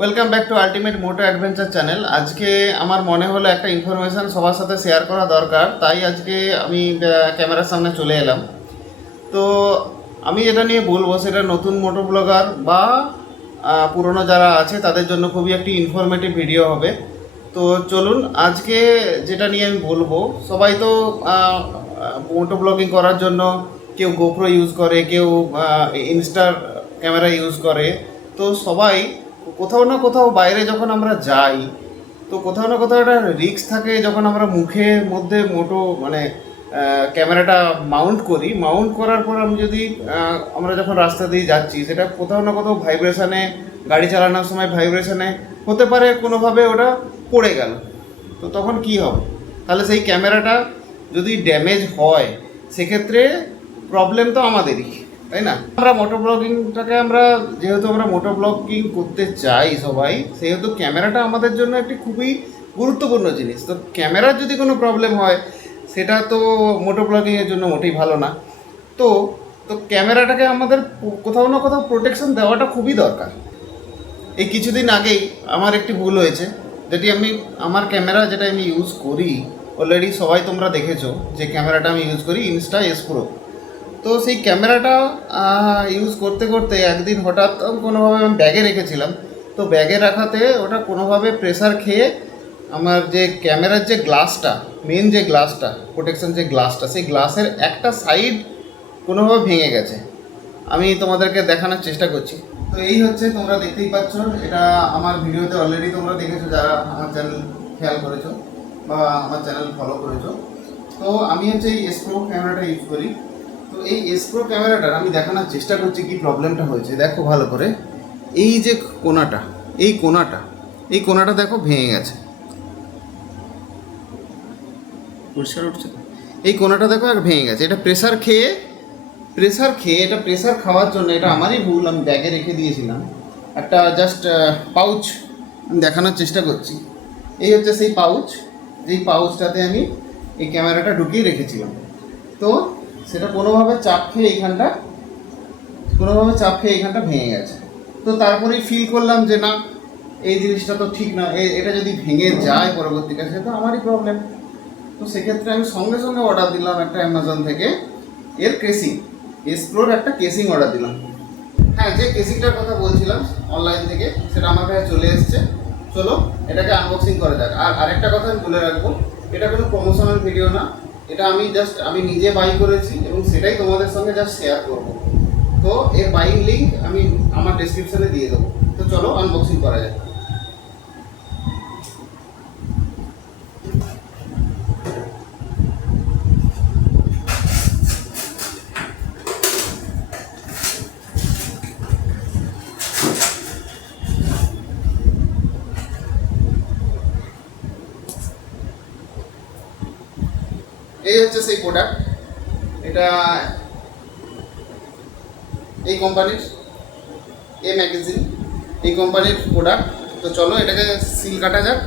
Welcome back to ultimate moto adventure channel. আজকে আমার মনে হলো একটা ইনফরমেশান সবার সাথে শেয়ার করা দরকার, তাই আজকে আমি ক্যামেরার সামনে চলে এলাম। তো আমি যেটা নিয়ে বলবো সেটা নতুন মোটো ব্লগার বা পুরনো যারা আছে তাদের জন্য খুবই একটি ইনফরমেটিভ ভিডিও হবে। তো চলুন আজকে যেটা নিয়ে আমি বলবো, সবাই তো মোটো ব্লগিং করার জন্য কেউ গোপ্রো ইউজ করে, কেউ ইনস্টার ক্যামেরা ইউজ করে। তো সবাই কোথাও না কোথাও বাইরে যখন আমরা যাই, তো কোথাও না কোথাও একটা রিস্ক থাকে যখন আমরা মুখের মধ্যে মোটো ক্যামেরাটা মাউন্ট করি। মাউন্ট করার পর আমরা যখন রাস্তা দিয়ে যাচ্ছি, সেটা কোথাও না কোথাও ভাইব্রেশনে, গাড়ি চালানোর সময় ভাইব্রেশনে হতে পারে কোনোভাবে ওটা পড়ে গেল। তো তখন কি হবে? তাহলে সেই ক্যামেরাটা যদি ড্যামেজ হয়, সেক্ষেত্রে প্রবলেম তো আমাদেরই, তাই না? আমরা মোটো ব্লগিংটাকে যেহেতু আমরা মোটো ব্লগিং করতে চাই সবাই, সেহেতু ক্যামেরাটা আমাদের জন্য একটি খুবই গুরুত্বপূর্ণ জিনিস। তো ক্যামেরার যদি কোনো প্রবলেম হয়, সেটা তো মোটো ব্লগিংয়ের জন্য মোটেই ভালো না। তো তো ক্যামেরাটাকে আমাদের কোথাও না কোথাও প্রোটেকশন দেওয়াটা খুবই দরকার। এই কিছুদিন আগেই আমার একটি ভুল হয়েছে, আমার ক্যামেরা যেটা আমি ইউজ করি, অলরেডি সবাই তোমরা দেখেছো যে ক্যামেরাটা আমি ইউজ করি ইনস্টা এস প্রো। তো সেই ক্যামেরাটা ইউজ করতে করতে একদিন হঠাৎ কোনোভাবে আমি ব্যাগে রেখেছিলাম। তো ব্যাগে রাখাতে ওটা কোনোভাবে প্রেসার খেয়ে আমার যে ক্যামেরার যে গ্লাসটা, মেন যে গ্লাসটা, প্রোটেকশন যে গ্লাসটা, সেই গ্লাসের একটা সাইড কোনোভাবে ভেঙে গেছে। আমি তোমাদেরকে দেখানোর চেষ্টা করছি। তো এই হচ্ছে, তোমরা দেখতেই পাচ্ছ, এটা আমার ভিডিওতে অলরেডি তোমরা দেখেছো যারা আমার চ্যানেল খেয়াল করেছো বা আমার চ্যানেল ফলো করেছো। তো আমি এই এস প্রো ক্যামেরাটা ইউজ করি। তো এই এস প্রো ক্যামেরাটার আমি দেখানোর চেষ্টা করছি কি প্রবলেমটা হয়েছে। দেখো ভালো করে, এই যে কোণাটা দেখো ভেঙে গেছে। পরিষ্কার উঠছে? এই কোণাটা দেখো ভেঙে গেছে। এটা প্রেসার খেয়ে এটা প্রেসার খাওয়ার জন্য, এটা আমারই ভুল, আমি ব্যাগে রেখে দিয়েছিলাম একটা জাস্ট পাউচ। আমি দেখানোর চেষ্টা করছি। এই হচ্ছে সেই পাউচ, যেই পাউচটাতে আমি এই ক্যামেরাটা ঢুকিয়ে রেখেছিলাম। তো সেটা কোনোভাবে চাপ খেয়ে এইখানটা ভেঙে গেছে। তো তারপরেই ফিল করলাম যে না, এই জিনিসটা তো ঠিক না। এটা যদি ভেঙে যায় পরবর্তীকালে, সেটা তো আমারই প্রবলেম। তো সেক্ষেত্রে আমি সঙ্গে সঙ্গে অর্ডার দিলাম একটা অ্যামাজন থেকে এর কেসিং, এস প্রোর একটা কেসিং অর্ডার দিলাম। হ্যাঁ, যে কেসিংটার কথা বলছিলাম অনলাইন থেকে, সেটা আমার কাছে চলে এসছে। চলো এটাকে আনবক্সিং করা যাক। আর আরেকটা কথা আমি বলে রাখবো, এটা কোনো প্রমোশনাল ভিডিও না। এটা আমি নিজে বাই করেছি এবং সেটাই তোমাদের সঙ্গে জাস্ট শেয়ার করবো। তো এর বাইং লিঙ্ক আমি আমার ডেসক্রিপশানে দিয়ে দেবো। তো চলো আনবক্সিং করা যায়। এই হচ্ছে সেই প্রোডাক্ট। এটা এই কোম্পানির ম্যাগাজিন, এই কোম্পানির প্রোডাক্ট। তো চলো এটাকে সিল কাটা যাক।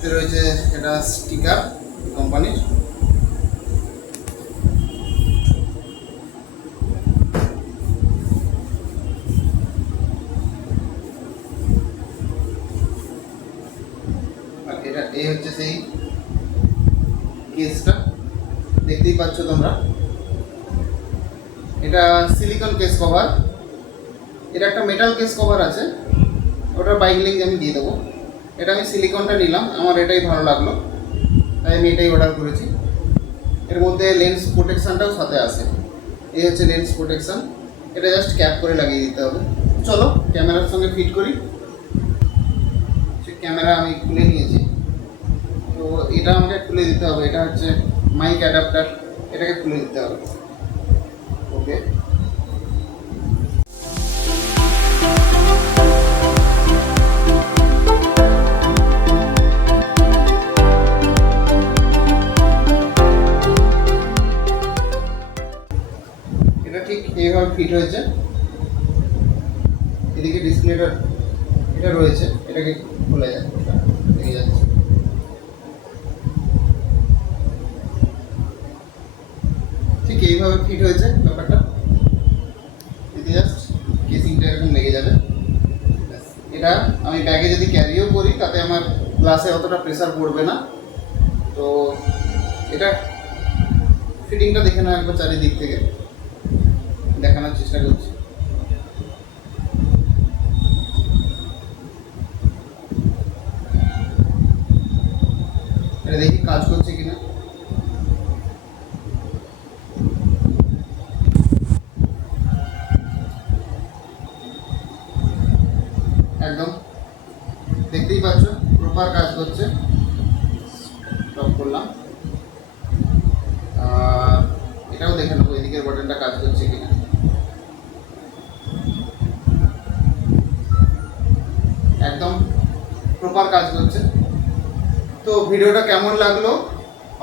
এতে রয়েছে এটা স্টিকার কোম্পানির। আর এই হচ্ছে সেই কেসটা, দেখতেই পাচ্ছ তোমরা। এটা সিলিকন কেস কভার। এটা একটা মেটাল কেস কভার আছে, ওটার বাইং লিঙ্ক আমি দিয়ে দেবো। এটা আমি সিলিকনটা নিলাম, আমার এটাই ভালো লাগলো, তাই আমি এটাই অর্ডার করেছি। এর মধ্যে লেন্স প্রোটেকশানটাও সাথে আসে। এই হচ্ছে লেন্স প্রোটেকশান, এটা জাস্ট ক্যাপ করে লাগিয়ে দিতে হবে। চলো ক্যামেরার সঙ্গে ফিট করি। ক্যামেরা আমি খুলে নিয়েছি। তো এটা আমাকে খুলে দিতে হবে। এটা হচ্ছে মাইক অ্যাডাপ্টার, এটাকে খুলে দিতে হবে। ওকে, ফিট হয়েছে। এদিকে ডিসপ্লেটা এটা রয়েছে, এটাকে খোলা যায়, লেগে যাচ্ছে। ঠিক এইভাবে ফিট হয়েছে ব্যাপারটা। এতে জাস্ট কেসিংটা এরকম লেগে যাবে। এটা আমি ব্যাগে যদি ক্যারিও করি তাতে আমার গ্লাসে অতটা প্রেসার পড়বে না। তো এটা ফিটিংটা দেখে নাও একবার চারিদিক থেকে, দেখানোর চেষ্টা করছি। এটা দেখি কাজ করছে কিনা। একদম দেখতেই পাচ্ছ প্রপার কাজ করছে। স্টপ করলাম। এটাও দেখে নেবো এদিকের বাটনটা কাজ করছে কিনা। একদম প্রপার কাজ করছে। তো ভিডিওটা কেমন লাগলো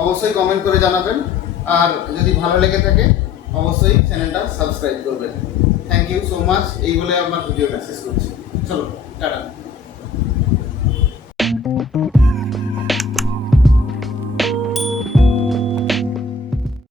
অবশ্যই কমেন্ট করে জানাবেন, আর যদি ভালো লেগে থাকে অবশ্যই চ্যানেলটা সাবস্ক্রাইব করবেন। Thank you so much. এই বলে আমার ভিডিওটা শেষ করছি। চলো টাটা।